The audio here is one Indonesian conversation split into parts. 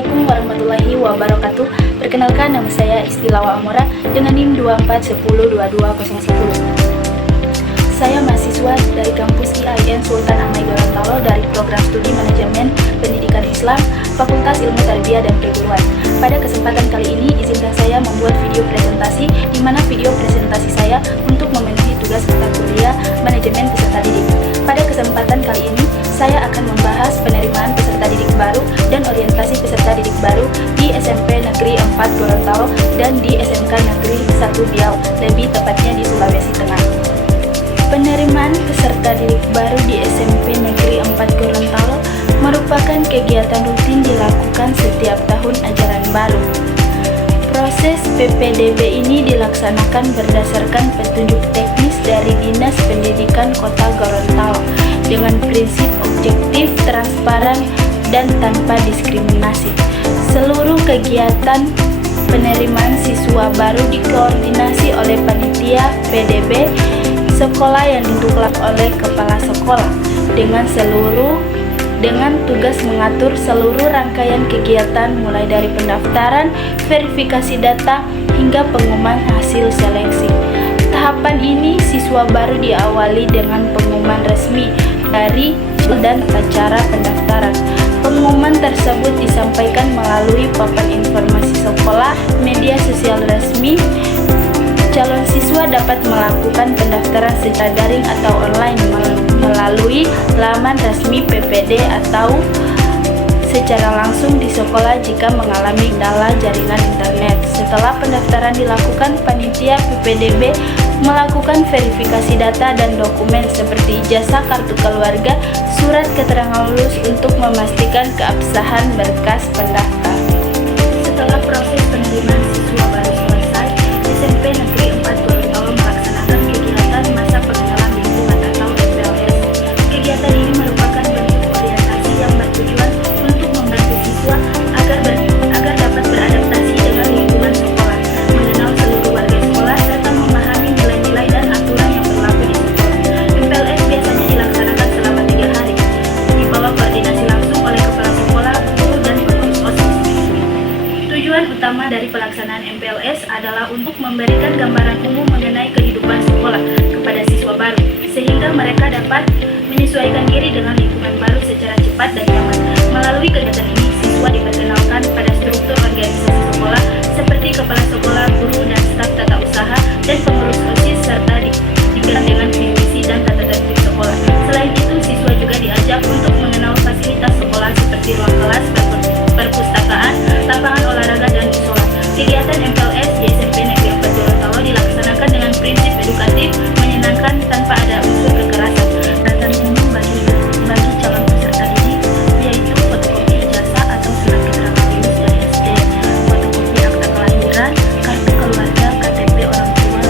Assalamualaikum warahmatullahi wabarakatuh. Perkenalkan, nama saya Istilawa Amora dengan NIM 24102210. Saya mahasiswa dari kampus IAIN Sultan Amai Gorontalo dari program studi manajemen pendidikan Islam, Fakultas Ilmu Tarbiyah dan Keguruan. Pada kesempatan kali ini, izinkan saya membuat video presentasi, di mana video presentasi saya untuk memenuhi tugas mata kuliah manajemen peserta didik. Pada kesempatan kali ini, saya akan membahas penerimaan peserta didik baru dan orientasi peserta didik baru di SMP Negeri 4 Gorontalo dan di SMK Negeri 1 Biau, lebih tepatnya di Sulawesi Tengah. Penerimaan peserta didik baru di SMP Negeri 4 Gorontalo merupakan kegiatan rutin dilakukan setiap tahun ajaran baru. Proses PPDB ini dilaksanakan berdasarkan petunjuk teknis dari Dinas Pendidikan Kota Gorontalo dengan prinsip objektif, transparan, dan tanpa diskriminasi. Seluruh kegiatan penerimaan siswa baru dikoordinasi oleh panitia PDB sekolah yang dikelola oleh kepala sekolah dengan tugas mengatur seluruh rangkaian kegiatan mulai dari pendaftaran, verifikasi data, hingga pengumuman hasil seleksi. Tahapan ini siswa baru diawali dengan pengumuman resmi dari dan acara pendaftaran. Pengumuman tersebut disampaikan melalui papan informasi sekolah, media sosial resmi. Calon siswa dapat melakukan pendaftaran secara daring atau online melalui laman resmi PPD atau secara langsung di sekolah jika mengalami kendala jaringan internet. Setelah pendaftaran dilakukan, panitia PPDB melakukan verifikasi data dan dokumen seperti ijazah, kartu keluarga, surat keterangan lulus untuk memastikan keabsahan berkas pendaftar. Setelah proses penerimaan siswa baru selesai, SMP Negeri 4 Gorontalo melaksanakan kegiatan masa pengenalan lingkungan atau MPLS. Kegiatan ini merupakan bentuk orientasi yang bertujuan untuk membantu siswa agar dapat beradaptasi dengan lingkungan sekolah, mengenal seluruh warga sekolah, serta memahami nilai-nilai dan aturan yang berlaku di sekolah. MPLS biasanya dilaksanakan selama 3 hari, di bawah koordinasi langsung oleh kepala sekolah, guru, dan pengurus OSIS. Tujuan utama dari pelaksanaan MPLS adalah untuk memberikan gambaran umum mengenai kehidupan sekolah kepada siswa baru, sehingga mereka dapat menyesuaikan diri dengan lingkungan baru secara cepat dan nyaman. Melalui kegiatan ini, siswa diperkenalkan pada struktur organisasi sekolah seperti kepala sekolah, guru, dan staf tata usaha, dan pengurus OSIS, serta dikenal dengan visi dan tata tertib sekolah. Selain itu, siswa juga diajak untuk mengenal fasilitas sekolah seperti ruang kelas, perpustakaan, lapangan olahraga, dan musola. Kegiatan MPLS di SMP Negeri 4 Gorontalo dilaksanakan dengan prinsip edukatif, menyenangkan, tanpa ada unsur kekerasan. Syarat umum bagi calon peserta didik yaitu fotokopi ijazah atau surat keterangan lulus dari SD, fotokopi akta kelahiran, kartu keluarga, KTP orang tua,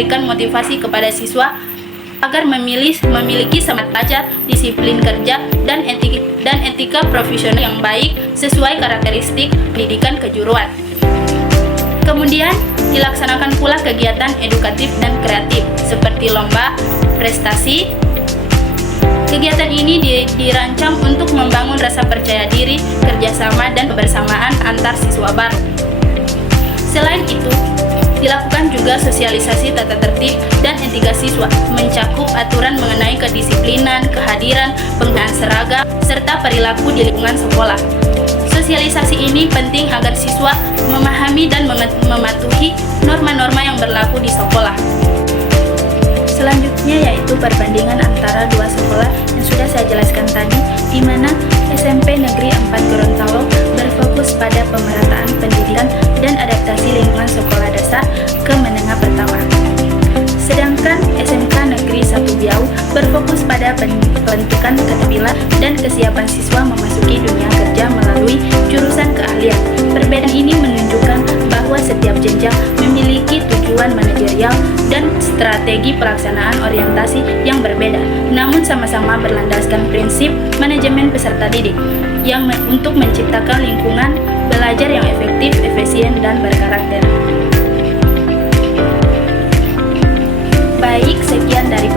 memberikan motivasi kepada siswa agar memiliki semangat belajar, disiplin kerja, dan etika profesional yang baik sesuai karakteristik pendidikan kejuruan. Kemudian, dilaksanakan pula kegiatan edukatif dan kreatif seperti lomba, prestasi. Kegiatan ini dirancang untuk membangun rasa percaya diri, kerjasama, dan kebersamaan antar siswa baru. Selain itu, dilakukan juga sosialisasi tata tertib dan etika siswa, mencakup aturan mengenai kedisiplinan, kehadiran, penggunaan seragam, serta perilaku di lingkungan sekolah. Sosialisasi ini penting agar siswa memahami dan mematuhi norma-norma yang berlaku di sekolah. Selanjutnya yaitu perbandingan antara dua sekolah yang sudah saya jelaskan tadi, di mana SMP Negeri 4 Gorontalo berfokus pada pemerataan pendidikan dan adaptasi lingkungan sekolah dasar ke menengah pertama. Sedangkan SMK Negeri 1 Biau berfokus pada pembentukan keterampilan dan kesiapan siswa memasuki dunia kerja melalui jurusan keahlian. Perbedaan ini menunjukkan bahwa setiap jenjang memiliki tujuan manajerial dan strategi pelaksanaan orientasi yang berbeda, namun sama-sama berlandaskan prinsip manajemen peserta didik yang untuk menciptakan lingkungan belajar yang efektif, efisien, dan berkarakter. Baik, sekian dari